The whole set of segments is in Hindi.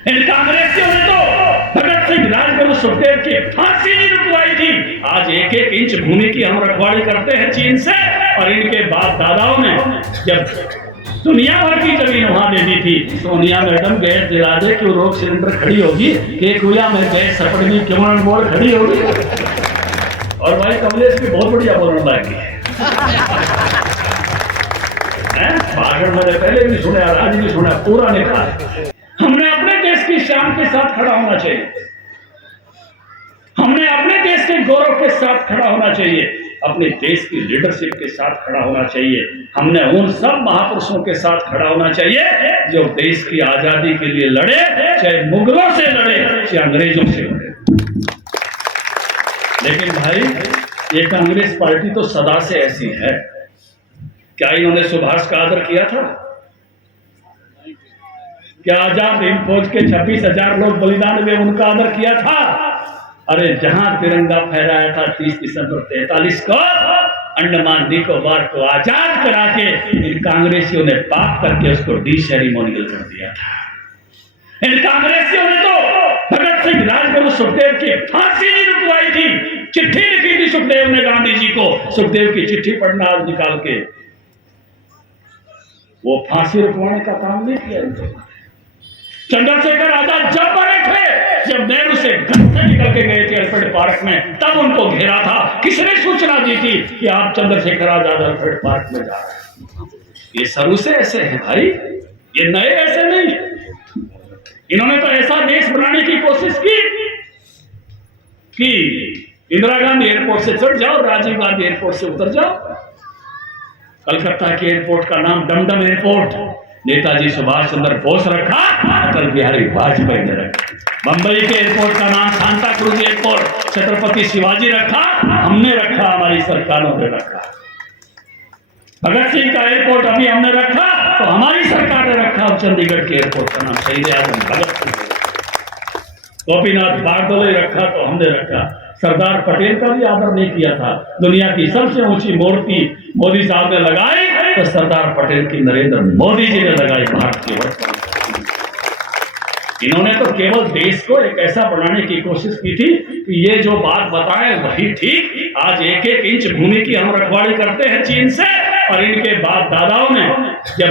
इन कांग्रेसियों ने तो भगत सिंह, राजगुरु, सुखदेव की फांसी नहीं रुकवाई थी। आज एक एक इंच भूमि की हम रखवाली करते हैं चीन से, और इनके बाप दादाओं ने जब दुनिया भर की जमीन वहां दे दी थी। सोनिया मैडम गैस दिला दे क्यों रोक सिलेंडर खड़ी होगी, एक हुआ में गैस सपड़नी क्यों मोड़ खड़ी होगी। और भाई कमलेश भी बहुत बढ़िया बोलने लगी है, भाषण मैंने पहले भी सुना, आज भी सुना, पूरा नहीं कहा। हमने अपने देश की शान के साथ खड़ा होना चाहिए, हमने अपने देश के गौरव के साथ खड़ा होना चाहिए, अपने देश की लीडरशिप के साथ खड़ा होना चाहिए। हमने उन सब महापुरुषों के साथ खड़ा होना चाहिए जो देश की आजादी के लिए लड़े, चाहे मुगलों से लड़े चाहे अंग्रेजों से लड़े। लेकिन भाई ये कांग्रेस पार्टी तो सदा से ऐसी है। क्या इन्होंने सुभाष का आदर किया था? क्या आजाद हिंद फौज के 26,000 लोग बलिदान में उनका आदर किया था? अरे जहां तिरंगा फहराया था 30 दिसंबर 43 को, अंडमान निकोबार को आजाद करा के इन कांग्रेसियों ने पाप करके उसको डिसेरेमोनियल कर दिया था। इन कांग्रेसियों ने तो भगत सिंह, राजगुरु, सुखदेव की फांसी नहीं रुकवाई थी। चिट्ठी लिखी थी सुखदेव ने गांधी जी को, सुखदेव की चिट्ठी पढ़ना आज निकाल के, वो फांसी रुकवाने का काम नहीं किया। चंद्रशेखर आजाद जब बड़े थे, जब नेहरू से घर से निकल के गए थे अल्फ्रेड पार्क में, तब उनको घेरा था। किसने सूचना दी थी कि आप चंद्रशेखर आजाद अल्फ्रेड पार्क में जा रहे हैं? ये शुरू से ऐसे हैं भाई, ये नए ऐसे नहीं। इन्होंने तो ऐसा देश बनाने की कोशिश की कि इंदिरा गांधी एयरपोर्ट से चढ़ जाओ, राजीव गांधी एयरपोर्ट से उतर जाओ। कलकत्ता के एयरपोर्ट का नाम डमडम एयरपोर्ट नेताजी सुभाष चंद्र बोस रखा, अटल बिहारी वाजपेयी ने रखा। बंबई के एयरपोर्ट का नाम Santa cruise airport Chhatrapati Shivaji रखा, हमने रखा, हमारी सरकारों ने रखा। भगत सिंह का एयरपोर्ट अभी हमने रखा तो हमारी सरकार ने रखा। और चंडीगढ़ के एयरपोर्ट का नाम शहीद आजम भगत सिंह। गोपीनाथ बारदोले रखा तो हमने रखा। सरदार पटेल का भी आदर नहीं किया था। दुनिया की सबसे ऊंची मूर्ति मोदी साहब ने लगाई तो सरदार पटेल की नरेंद्र मोदी जी ने लगाई भारत के वर्तमान। इन्होंने तो केवल देश को एक ऐसा बनाने की कोशिश की थी कि ये जो बात बताएं वही ठीक। आज एक एक इंच भूमि की हम रखवाली करते हैं चीन से, और इनके बाप दादाओं ने जब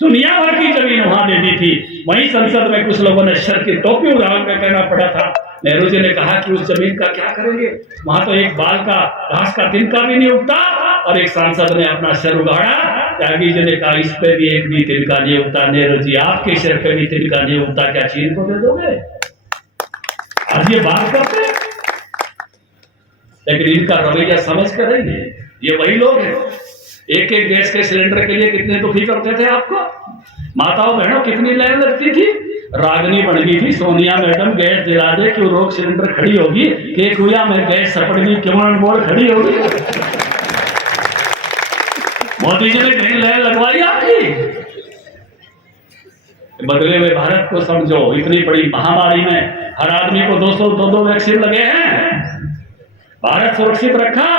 दुनिया भर की जमीन वहां दे दी थी, वहीं संसद में कुछ लोगों ने शर की टोपी उड़ाकर कहना पड़ा था। नेहरू जी ने कहा कि उस जमीन का क्या करेंगे, वहां तो एक बाल का घास का तिनका भी नहीं उगता। और एक सांसद ने अपना सर उगाड़ा, त्यागी जी ने कहा इस पे भी एक भी तिनका नहीं उगता। नेहरू जी आपके सिर पे भी तिनका नहीं उगता, क्या चीन को दे दोगे? आज ये बात करते हैं, लेकिन इनका रवैया समझ कर रही है। ये वही लोग हैं, एक एक गैस के सिलेंडर के लिए कितने दुखी करते थे आपको। माताओं बहनों कितनी लाइन लगती थी, रागनी बन गई थी। सोनिया मैडम गैस दिला दे क्यों रोक सिलेंडर खड़ी होगी, केक हुआ में गैस सपड़नी क्यों मोड़ खड़ी होगी। मोदी जी ने ग्रीन लाइन लगवाई आपकी। बदले में भारत को समझो, इतनी बड़ी महामारी में हर आदमी को 202 वैक्सीन लगे हैं। भारत सुरक्षित रखा,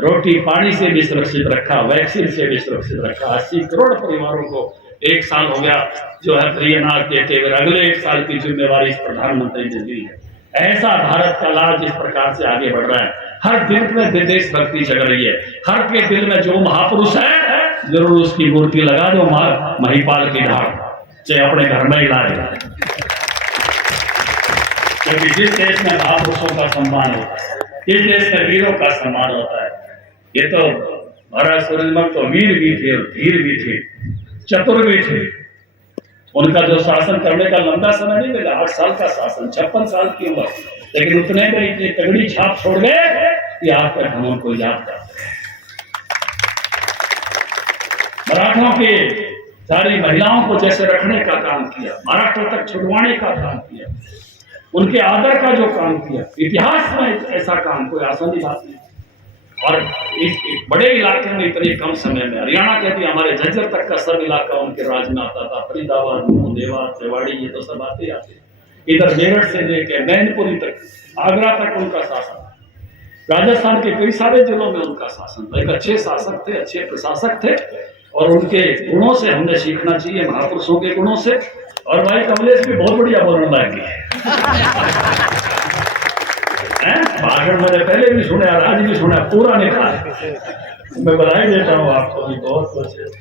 रोटी पानी से भी सुरक्षित रखा, वैक्सीन से भी सुरक्षित रखा। 80 करोड़ परिवारों को 1 साल हो गया जो है फ्री अनाज देते हुए। अगले 1 साल की जिम्मेवारी इस प्रधानमंत्री ने ली है। ऐसा भारत का लाल जिस प्रकार से आगे बढ़ रहा है, हर दिल में देशभक्ति जग रही है। हर के दिल में जो महापुरुष है जरूर उसकी मूर्ति लगा दो, महिपाल की ढाल, चाहे अपने घर में ही लाए। क्योंकि जिस देश में महापुरुषों का सम्मान होता है, जिस देश में वीरों का सम्मान होता है, ये तो महाराज सूरजमल तो वीर भी थे, धीर भी थे, चतुर भी थे। उनका जो शासन करने का लंबा समय नहीं मिला, 8 साल का शासन, 56 साल की उम्र, लेकिन उतने में इतनी तगड़ी छाप छोड़ गए कि आज तक हम उनको याद करते हैं। मराठों के सारी महिलाओं को जैसे रखने का काम किया, महाराष्ट्र तक छुड़वाने का काम किया, उनके आदर का जो काम किया, इतिहास में ऐसा काम कोई आसानी बात नहीं। और इस बड़े इलाके में इतने कम समय में, हरियाणा के भी हमारे झज्जर तक का सब इलाका उनके राज में आता था। फरीदाबाद, देवास, रेवाड़ी, ये तो सब आते आते। इधर मेरठ से लेकर मैनपुरी तक, आगरा तक उनका शासन। राजस्थान के कई सारे जिलों में उनका शासन था। एक अच्छे शासक थे, अच्छे प्रशासक थे। और उनके गुणों से हमने सीखना चाहिए, महापुरुषों के गुणों से। और भाई कमलेश भी बहुत बढ़िया बोलने लगे हैं, भाषण मैंने पहले भी सुना और आज भी सुना, पूरा नहीं खा। मैं बधाई देता हूँ आपको भी बहुत बहुत।